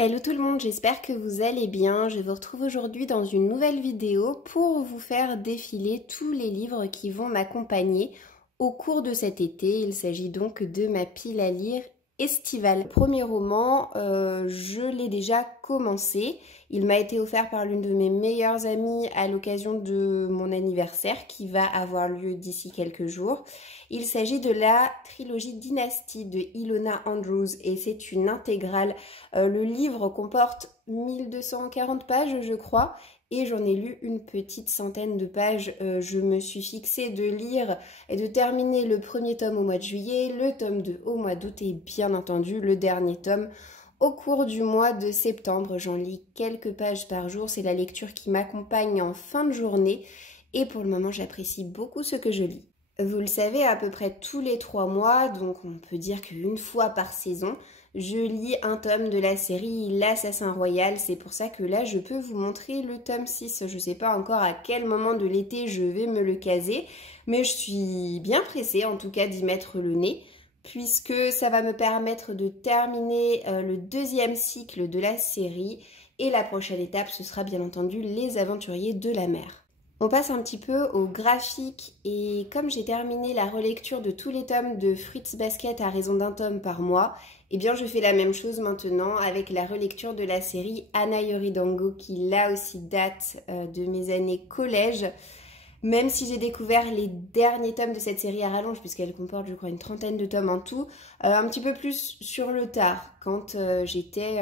Hello tout le monde, j'espère que vous allez bien. Je vous retrouve aujourd'hui dans une nouvelle vidéo pour vous faire défiler tous les livres qui vont m'accompagner au cours de cet été. Il s'agit donc de ma pile à lire estivale. Le premier roman, je l'ai déjà commencé. Il m'a été offert par l'une de mes meilleures amies à l'occasion de mon anniversaire qui va avoir lieu d'ici quelques jours. Il s'agit de la trilogie Dynasty de Ilona Andrews et c'est une intégrale. Le livre comporte 1240 pages, je crois, et j'en ai lu une petite centaine de pages. Je me suis fixée de lire et de terminer le premier tome au mois de juillet, le tome 2 au mois d'août et bien entendu le dernier tome au cours du mois de septembre. J'en lis quelques pages par jour, c'est la lecture qui m'accompagne en fin de journée et pour le moment j'apprécie beaucoup ce que je lis. Vous le savez, à peu près tous les 3 mois, donc on peut dire qu'une fois par saison, je lis un tome de la série L'Assassin Royal. C'est pour ça que là, je peux vous montrer le tome 6. Je ne sais pas encore à quel moment de l'été je vais me le caser, mais je suis bien pressée en tout cas d'y mettre le nez, puisque ça va me permettre de terminer le deuxième cycle de la série. Et la prochaine étape, ce sera bien entendu Les Aventuriers de la Mer. On passe un petit peu au graphique et comme j'ai terminé la relecture de tous les tomes de Fruits Basket à raison d'un tome par mois, eh bien je fais la même chose maintenant avec la relecture de la série Anna Yoridango qui là aussi date de mes années collège. Même si j'ai découvert les derniers tomes de cette série à rallonge, puisqu'elle comporte, je crois, une trentaine de tomes en tout, un petit peu plus sur le tard, quand j'étais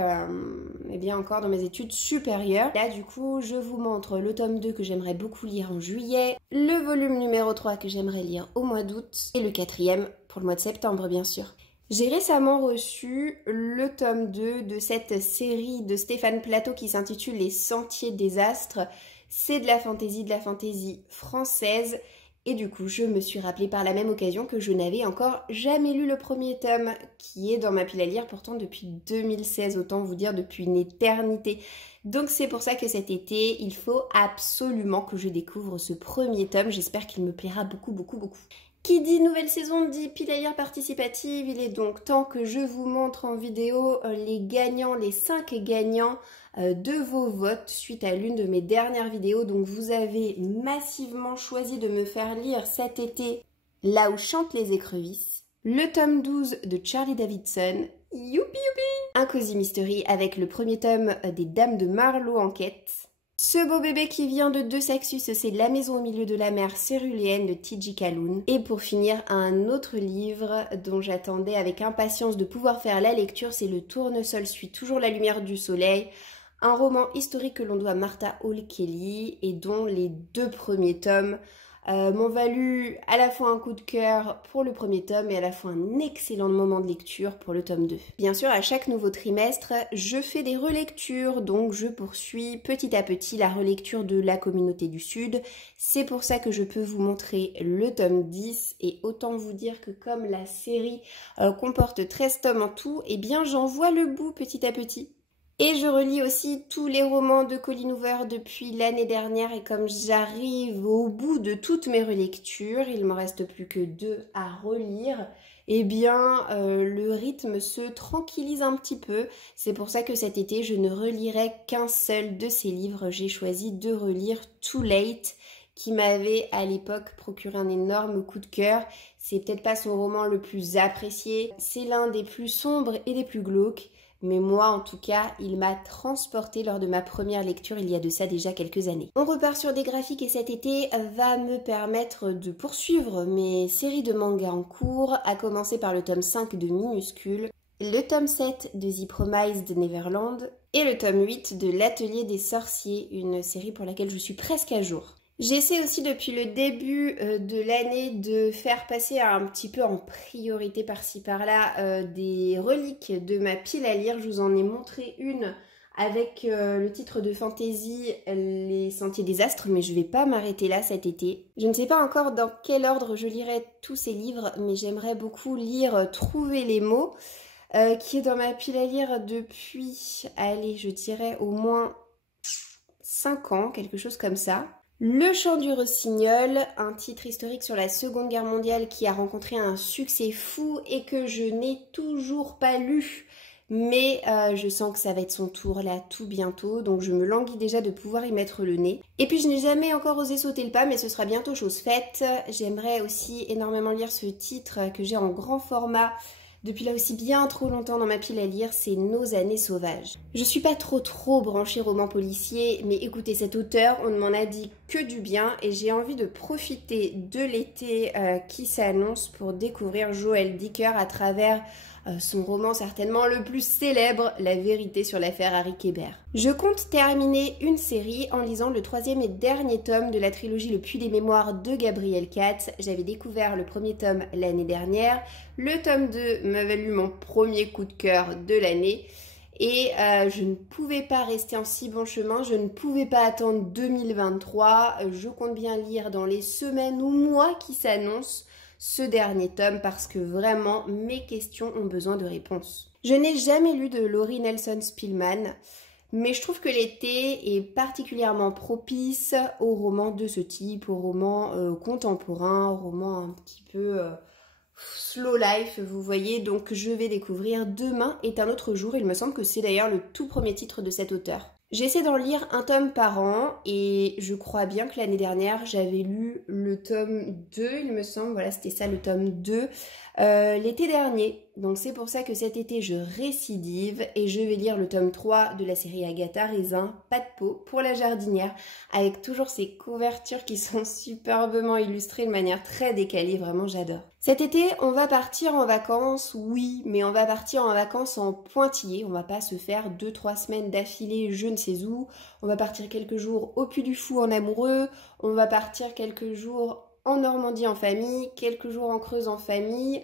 eh bien encore dans mes études supérieures. Là, du coup, je vous montre le tome 2 que j'aimerais beaucoup lire en juillet, le volume numéro 3 que j'aimerais lire au mois d'août, et le 4e pour le mois de septembre, bien sûr. J'ai récemment reçu le tome 2 de cette série de Stéphane Plateau qui s'intitule Les Sentiers des Astres. C'est de la fantaisie française et du coup je me suis rappelé par la même occasion que je n'avais encore jamais lu le premier tome qui est dans ma pile à lire pourtant depuis 2016, autant vous dire depuis une éternité. Donc c'est pour ça que cet été il faut absolument que je découvre ce premier tome, j'espère qu'il me plaira beaucoup. Qui dit nouvelle saison dit pile à lire participative, il est donc temps que je vous montre en vidéo les gagnants, les 5 gagnants de vos votes suite à l'une de mes dernières vidéos. Donc vous avez massivement choisi de me faire lire cet été Là où chantent les écrevisses, le tome 12 de Charlie Davidson, youpi, un Cozy Mystery avec le premier tome des Dames de Marlowe en quête. Ce beau bébé qui vient de Deux Saxus, c'est La Maison au milieu de la mer céruléenne de T.J. Klune. Et pour finir, un autre livre dont j'attendais avec impatience de pouvoir faire la lecture, c'est Le Tournesol suit toujours la lumière du soleil. Un roman historique que l'on doit à Martha Hall Kelly et dont les 2 premiers tomes m'ont valu à la fois un coup de cœur pour le premier tome et à la fois un excellent moment de lecture pour le tome 2. Bien sûr, à chaque nouveau trimestre, je fais des relectures, donc je poursuis petit à petit la relecture de La Communauté du Sud. C'est pour ça que je peux vous montrer le tome 10 et autant vous dire que comme la série comporte 13 tomes en tout, eh bien j'en vois le bout petit à petit. Et je relis aussi tous les romans de Colleen Hoover depuis l'année dernière et comme j'arrive au bout de toutes mes relectures, il ne me reste plus que 2 à relire, eh bien le rythme se tranquillise un petit peu. C'est pour ça que cet été je ne relirai qu'un seul de ces livres. J'ai choisi de relire Too Late qui m'avait à l'époque procuré un énorme coup de cœur. C'est peut-être pas son roman le plus apprécié, c'est l'un des plus sombres et des plus glauques. Mais moi, en tout cas, il m'a transportée lors de ma première lecture il y a de ça déjà quelques années. On repart sur des graphiques et cet été va me permettre de poursuivre mes séries de mangas en cours, à commencer par le tome 5 de Minuscule, le tome 7 de The Promised Neverland et le tome 8 de L'Atelier des Sorciers, une série pour laquelle je suis presque à jour. J'essaie aussi depuis le début de l'année de faire passer un petit peu en priorité par-ci par-là des reliques de ma pile à lire. Je vous en ai montré une avec le titre de fantasy Les Sentiers des Astres, mais je vais pas m'arrêter là cet été. Je ne sais pas encore dans quel ordre je lirai tous ces livres, mais j'aimerais beaucoup lire Trouver les mots, qui est dans ma pile à lire depuis, allez, je dirais au moins 5 ans, quelque chose comme ça. Le Chant du Rossignol, un titre historique sur la Seconde Guerre mondiale qui a rencontré un succès fou et que je n'ai toujours pas lu. mais je sens que ça va être son tour là tout bientôt, donc je me languis déjà de pouvoir y mettre le nez. Et puis je n'ai jamais encore osé sauter le pas, mais ce sera bientôt chose faite. J'aimerais aussi énormément lire ce titre que j'ai en grand format depuis là aussi bien trop longtemps dans ma pile à lire, c'est Nos années sauvages. Je suis pas trop branchée roman policier, mais écoutez, cet auteur, on ne m'en a dit que du bien et j'ai envie de profiter de l'été qui s'annonce pour découvrir Joël Dicker à travers son roman certainement le plus célèbre, La vérité sur l'affaire Harry Kéber. Je compte terminer une série en lisant le 3e et dernier tome de la trilogie Le Puits des Mémoires de Gabriel Katz. J'avais découvert le premier tome l'année dernière. Le tome 2 m'a valu mon premier coup de cœur de l'année. Et je ne pouvais pas rester en si bon chemin, je ne pouvais pas attendre 2023. Je compte bien lire dans les semaines ou mois qui s'annoncent ce dernier tome parce que vraiment mes questions ont besoin de réponses. Je n'ai jamais lu de Laurie Nelson Spillman, mais je trouve que l'été est particulièrement propice aux romans de ce type, aux romans contemporains, aux romans un petit peu slow life, vous voyez. Donc je vais découvrir Demain est un autre jour. Il me semble que c'est d'ailleurs le tout premier titre de cet auteur. J'essaie d'en lire un tome par an et je crois bien que l'année dernière j'avais lu le tome 2, il me semble, voilà c'était ça le tome 2 l'été dernier. Donc c'est pour ça que cet été je récidive et je vais lire le tome 3 de la série Agatha Raisin, Pas de peau pour la jardinière, avec toujours ces couvertures qui sont superbement illustrées de manière très décalée, vraiment j'adore. Cet été on va partir en vacances, oui, mais on va partir en vacances en pointillé, on va pas se faire 2-3 semaines d'affilée je ne sais où, on va partir quelques jours au Puy du Fou en amoureux, on va partir quelques jours en Normandie en famille, quelques jours en Creuse en famille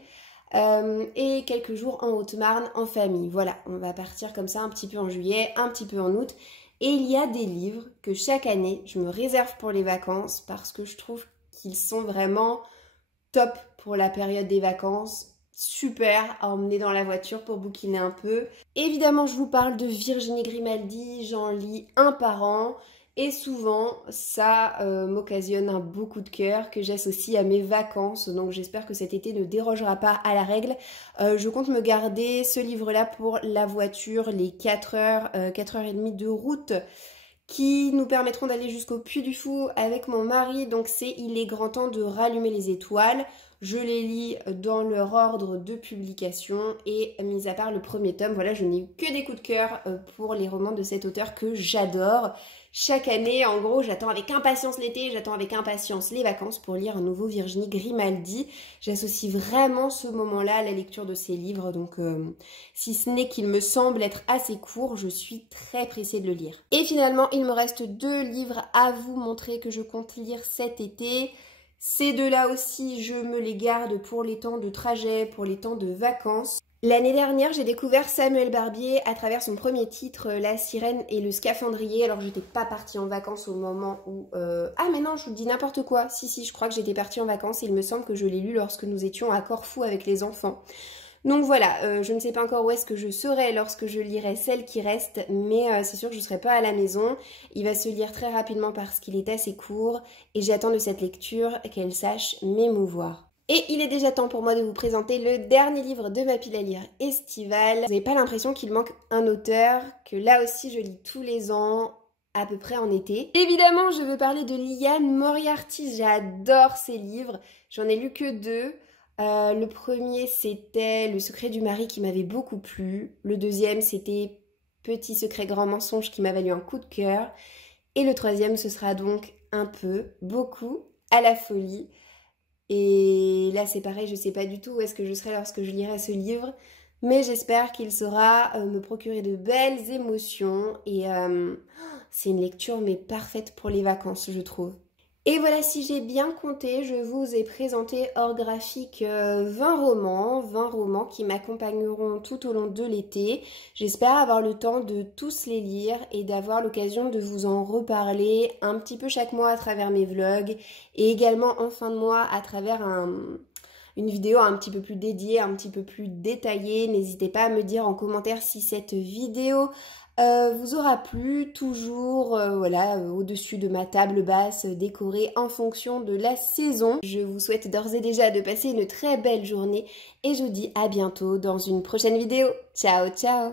et quelques jours en Haute-Marne en famille. Voilà, on va partir comme ça un petit peu en juillet, un petit peu en août. Et il y a des livres que chaque année je me réserve pour les vacances parce que je trouve qu'ils sont vraiment top pour la période des vacances. Super à emmener dans la voiture pour bouquiner un peu. Évidemment, je vous parle de Virginie Grimaldi, j'en lis un par an. Et souvent, ça m'occasionne un beau coup de cœur que j'associe à mes vacances. Donc j'espère que cet été ne dérogera pas à la règle. Je compte me garder ce livre-là pour la voiture, les 4 heures, 4h30 de route qui nous permettront d'aller jusqu'au Puy du Fou avec mon mari. Donc c'est Il est grand temps de rallumer les étoiles. Je les lis dans leur ordre de publication et mis à part le premier tome, voilà, je n'ai eu que des coups de cœur pour les romans de cet auteur que j'adore. Chaque année, en gros, j'attends avec impatience l'été, j'attends avec impatience les vacances pour lire un nouveau Virginie Grimaldi. J'associe vraiment ce moment-là à la lecture de ses livres, donc si ce n'est qu'il me semble être assez court, je suis très pressée de le lire. Et finalement, il me reste 2 livres à vous montrer que je compte lire cet été. Ces 2-là aussi, je me les garde pour les temps de trajet, pour les temps de vacances. L'année dernière, j'ai découvert Samuel Barbier à travers son premier titre, La sirène et le scaphandrier. Alors, j'étais pas partie en vacances au moment où... Ah, mais non, je vous dis n'importe quoi. Si, je crois que j'étais partie en vacances et il me semble que je l'ai lu lorsque nous étions à Corfou avec les enfants. Donc voilà, je ne sais pas encore où est-ce que je serai lorsque je lirai Celle qui reste, mais c'est sûr que je ne serai pas à la maison. Il va se lire très rapidement parce qu'il est assez court et j'attends de cette lecture qu'elle sache m'émouvoir. Et il est déjà temps pour moi de vous présenter le dernier livre de ma pile à lire estivale. Vous n'avez pas l'impression qu'il manque un auteur, que là aussi je lis tous les ans, à peu près en été. Évidemment, je veux parler de Liane Moriarty, j'adore ses livres, j'en ai lu que 2. Le premier c'était Le secret du mari qui m'avait beaucoup plu. Le deuxième c'était Petit secret grand mensonge qui m'a valu un coup de cœur. Et le troisième ce sera donc Un peu, beaucoup, à la folie. Et là c'est pareil, je sais pas du tout où est-ce que je serai lorsque je lirai ce livre. Mais j'espère qu'il saura me procurer de belles émotions. Et c'est une lecture mais parfaite pour les vacances je trouve. Et voilà, si j'ai bien compté, je vous ai présenté hors graphique 20 romans qui m'accompagneront tout au long de l'été. J'espère avoir le temps de tous les lire et d'avoir l'occasion de vous en reparler un petit peu chaque mois à travers mes vlogs et également en fin de mois à travers une vidéo un petit peu plus dédiée, un petit peu plus détaillée. N'hésitez pas à me dire en commentaire si cette vidéo vous aura plu, toujours voilà, au-dessus de ma table basse décorée en fonction de la saison. Je vous souhaite d'ores et déjà de passer une très belle journée et je vous dis à bientôt dans une prochaine vidéo. Ciao ciao!